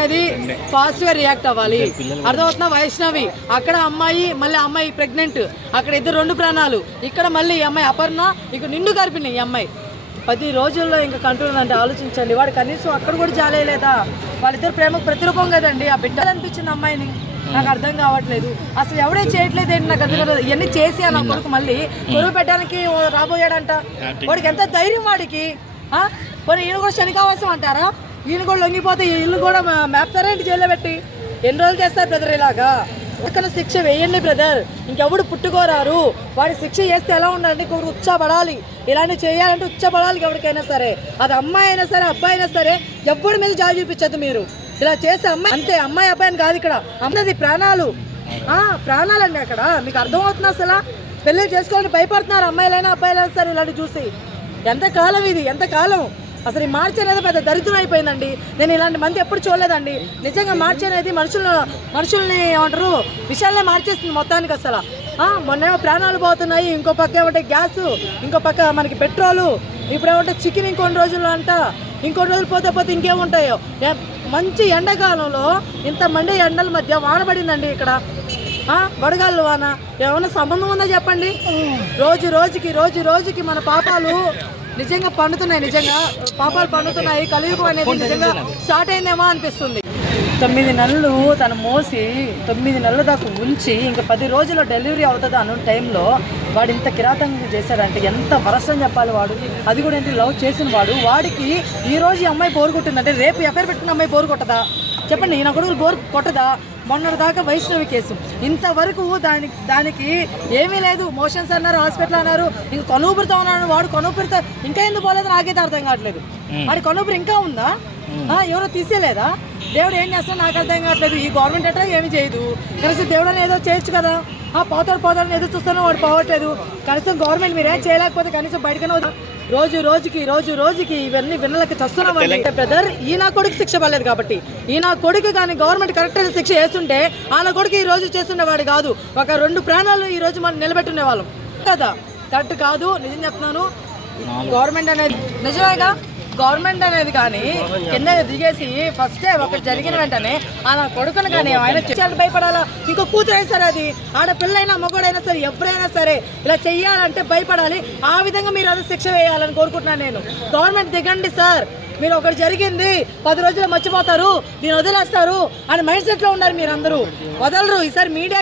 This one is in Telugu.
అనేది ఫాస్ట్ గా రియాక్ట్ అవ్వాలి. అర్థమవుతున్నా? వైష్ణవి అక్కడ అమ్మాయి, మళ్ళీ అమ్మాయి ప్రెగ్నెంట్, అక్కడ ఇద్దరు 2 ప్రాణాలు, ఇక్కడ మళ్ళీ ఈ అమ్మాయి అపర్ణ, ఇక నిండు గర్భిణి ఈ అమ్మాయి. 10 రోజుల్లో ఇంకా కంట్రోల్ అంటే ఆలోచించండి. వాడు కనీసం అక్కడ కూడా జాలేయలేదా? వాళ్ళిద్దరు ప్రేమకు ప్రతిరూపం కదండి. ఆ బిడ్డ అనిపించింది అమ్మాయిని. నాకు అర్థం కావట్లేదు అసలు ఎవడే చేయట్లేదు ఏంటి నాకు అర్థం కాదు. ఇవన్నీ చేసి నా కొడుకు మళ్ళీ కొరువు పెట్టడానికి రాబోయాడంట. వాడికి ఎంత ధైర్యం వాడికి. పోనీ ఈయన కూడా శనికావాసం అంటారా? ఈయన కూడా లొంగిపోతే ఈ ఇల్లు కూడా మేపుతారా ఏంటి జైల్లో పెట్టి? ఎన్ని రోజులు చేస్తారు బ్రదర్ ఇలాగా? ఎక్కడ శిక్ష వేయండి బ్రదర్, ఇంకెవడు పుట్టుకోరారు. వాడి శిక్ష చేస్తే ఎలా ఉండాలంటే ఇంకొకరు ఉచ్చపడాలి. ఇలాంటివి చేయాలంటే ఉచ్చపడాలి ఎవరికైనా సరే. అది అమ్మాయి అయినా సరే అబ్బాయి అయినా సరే ఎవరి మీద జాలి చూపించద్దు మీరు. ఇలా చేస్తే అమ్మాయి అంతే, అమ్మాయి అబ్బాయిని కాదు ఇక్కడ అమ్మది ప్రాణాలు. ప్రాణాలండి అక్కడ. మీకు అర్థమవుతుంది? అసలు పెళ్ళి చేసుకోవాలని భయపడుతున్నారు అమ్మాయిలైనా అబ్బాయిలైనా సరే. ఇలాంటి చూసి ఎంతకాలం ఇది, ఎంతకాలం అసలు ఈ మార్చి అనేది పెద్ద దరిద్రం అయిపోయిందండి. నేను ఇలాంటి మంది ఎప్పుడు చూడలేదండి. నిజంగా మార్చి అనేది మనుషుల్ని ఏమంటారు విషయాలనే మార్చేస్తుంది మొత్తానికి. అసలు మొన్నేమో ప్రాణాలు పోతున్నాయి, ఇంకో పక్క ఏమంటే గ్యాసు, ఇంకో పక్క మనకి పెట్రోలు, ఇప్పుడు ఏమంటే చికెన్ ఇంకొన్ని రోజుల్లో అంట, ఇంకొన్ని రోజులు పోతే ఇంకేముంటాయో. మంచి ఎండాకాలంలో ఇంత మండే ఎండల మధ్య వాన పడిందండి ఇక్కడ. వడగాళ్ళు వాన ఏమైనా సంబంధం ఉందా చెప్పండి? రోజు రోజుకి మన పాపాలు నిజంగా పండుతున్నాయి. నిజంగా పాపాలు పండుతున్నాయి. కలియుగం అనేది నిజంగా స్టార్ట్ అయిందేమో అనిపిస్తుంది. 9 నెలలు తను మోసి 9 నెలల దాకా ఉంచి ఇంకా 10 రోజుల్లో డెలివరీ అవుతుంది అన్న టైంలో వాడు ఇంత కిరాతంగా చేశాడంటే ఎంత వరస్ట్ అని చెప్పాలి. వాడు అది కూడా ఏంటి లవ్ చేసిన వాడు. వాడికి ఈరోజు ఈ అమ్మాయి బోరు కొట్టిందంటే రేపు ఎఫ్ఐఆర్ పెట్టిన అమ్మాయి బోరు కొట్టదా చెప్పండి? నా కొడుకులు బోరు కొట్టదా? మొన్నటి దాకా వైష్ణవి కేసు ఇంతవరకు దానికి ఏమీ లేదు. మోషన్స్ అన్నారు, హాస్పిటల్ అన్నారు, ఇంక కొనుగురితో ఉన్నాడు. వాడు కొనుగురితో ఇంకా ఎందుకు పోలేదు నాకైతే అర్థం కావట్లేదు. వాడి కొనుగురు ఇంకా ఉందా? ఎవరో తీసేయలేదా? దేవుడు ఏం చేస్తాడో నాకు అర్థం కావట్లేదు. ఈ గవర్నమెంట్ అట్లా ఏమి చేయదు. కనీసం దేవుడు ఏదో చేయొచ్చు కదా. పోతాడని ఎదురు చూస్తానో వాడు పోవట్లేదు. కనీసం గవర్నమెంట్ మీరేం చేయలేకపోతే కనీసం బయటకనే రోజుకి ఇవన్నీ విన్నలకి చస్తున్నామండి బ్రదర్. ఈ నా కొడుకు శిక్ష పడలేదు కాబట్టి, ఈ నా కొడుకు కానీ గవర్నమెంట్ కరెక్ట్ అయిన శిక్ష వేస్తుంటే ఆ నా కొడుకు ఈ రోజు చేస్తుండేవాడు కాదు. ఒక 2 ప్రాణాలు ఈ రోజు మనం నిలబెట్టుండే వాళ్ళం కదా. కరెక్ట్ కాదు, నిజం చెప్తున్నాను. గవర్నమెంట్ అనేది నిజమేగా. గవర్నమెంట్ అనేది కానీ కింద దిగేసి ఫస్టే ఒకటి జరిగిన వెంటనే ఆ నా కొడుకుని కానీ ఆయన శిక్షలకు భయపడాలా? ఇంకో కూతురు అయినా సరే, అది ఆడపిల్లైనా మగోడైనా సరే, ఎవరైనా సరే ఇలా చెయ్యాలంటే భయపడాలి. ఆ విధంగా మీరు అది శిక్ష వేయాలని కోరుకుంటున్నాను నేను. గవర్నమెంట్ దిగండి సార్. మీరు ఒకటి జరిగింది 10 రోజులు మర్చిపోతారు, దీన్ని వదిలేస్తారు అని మైండ్ సెట్లో ఉన్నారు మీరందరూ. వదలరు ఈసారి మీడియా